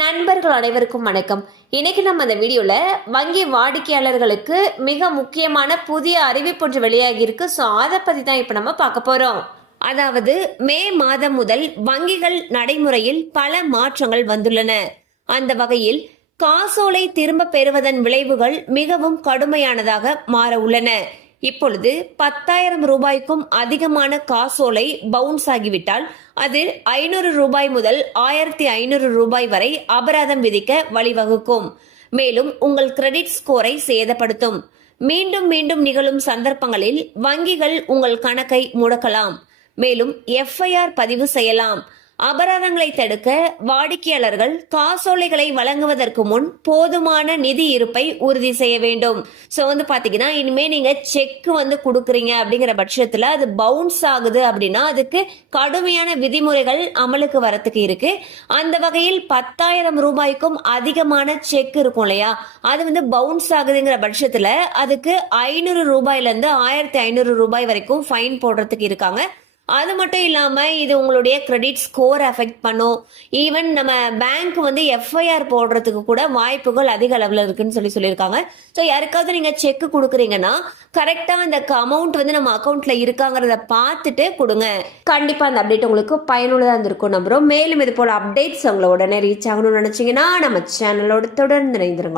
நண்பர்கள் அனைவருக்கும் வணக்கம். இன்னைக்கு நம்ம அந்த வீடியோவில் வங்கி வாடிக்கையாளர்களுக்கு மிக முக்கியமான புதிய அறிவிப்பு ஒன்று வெளியாகியிருக்கு ஸோ அதை பற்றி தான் இப்போ நம்ம பார்க்க போகிறோம் அதாவது மே மாதம் முதல் வங்கிகள் நடைமுறையில் பல மாற்றங்கள் வந்துள்ளன. அந்த வகையில் காசோலை திரும்ப பெறுவதன் விளைவுகள் மிகவும் கடுமையானதாக மாற உள்ளன. இப்பொழுது பத்தாயிரம் ரூபாய்க்கும் அதிகமான காசோலை பவுன்ஸ் ஆகிவிட்டால் அதில் ஐநூறு ரூபாய் முதல் ஆயிரத்தி ஐநூறு ரூபாய் வரை அபராதம் விதிக்க வழிவகுக்கும். மேலும் உங்கள் கிரெடிட் ஸ்கோரை சேதப்படுத்தும். மீண்டும் மீண்டும் நிகழும் சந்தர்ப்பங்களில் வங்கிகள் உங்கள் கணக்கை முடக்கலாம். மேலும் எஃப்ஐஆர் பதிவு செய்யலாம். அபராதங்களை தடுக்க வாடிக்கையாளர்கள் காசோலைகளை வழங்குவதற்கு முன் போதுமான நிதி இருப்பை உறுதி செய்ய வேண்டும். ஸோ வந்து பாத்தீங்கன்னா இனிமே நீங்க செக் வந்து கொடுக்குறீங்க அப்படிங்கிற பட்சத்துல அது பவுன்ஸ் ஆகுது அப்படின்னா அதுக்கு கடுமையான விதிமுறைகள் அமலுக்கு வரத்துக்கு இருக்கு. அந்த வகையில் பத்தாயிரம் ரூபாய்க்கும் அதிகமான செக் இருக்கும் இல்லையா? அது வந்து பவுன்ஸ் ஆகுதுங்கிற பட்சத்துல அதுக்கு ஐநூறு ரூபாயில இருந்து ஆயிரத்தி ஐநூறு ரூபாய் வரைக்கும் ஃபைன் போடுறதுக்கு இருக்காங்க. அது மட்டும் இல்லாமல் இது உங்களுடைய கிரெடிட் ஸ்கோர் அஃபெக்ட் பண்ணும். ஈவன் நம்ம பேங்க் வந்து எஃப்ஐஆர் போடுறதுக்கு கூட வாய்ப்புகள் அதிக அளவில் இருக்குன்னு சொல்லி சொல்லியிருக்காங்க. ஸோ யாருக்காவது நீங்கள் செக் கொடுக்குறீங்கன்னா கரெக்டாக அந்த அமௌண்ட் வந்து நம்ம அக்கௌண்ட்ல இருக்காங்கிறத பார்த்துட்டு கொடுங்க. கண்டிப்பாக அந்த அப்டேட் உங்களுக்கு பயனுள்ளதாக இருந்திருக்கும் நம்புகிறோம் மேலும் இது போல் அப்டேட்ஸ் உங்களை உடனே ரீச் ஆகணும்னு நினச்சிங்கன்னா நம்ம சேனலோட தொடர்ந்து இணைந்திருங்கள்.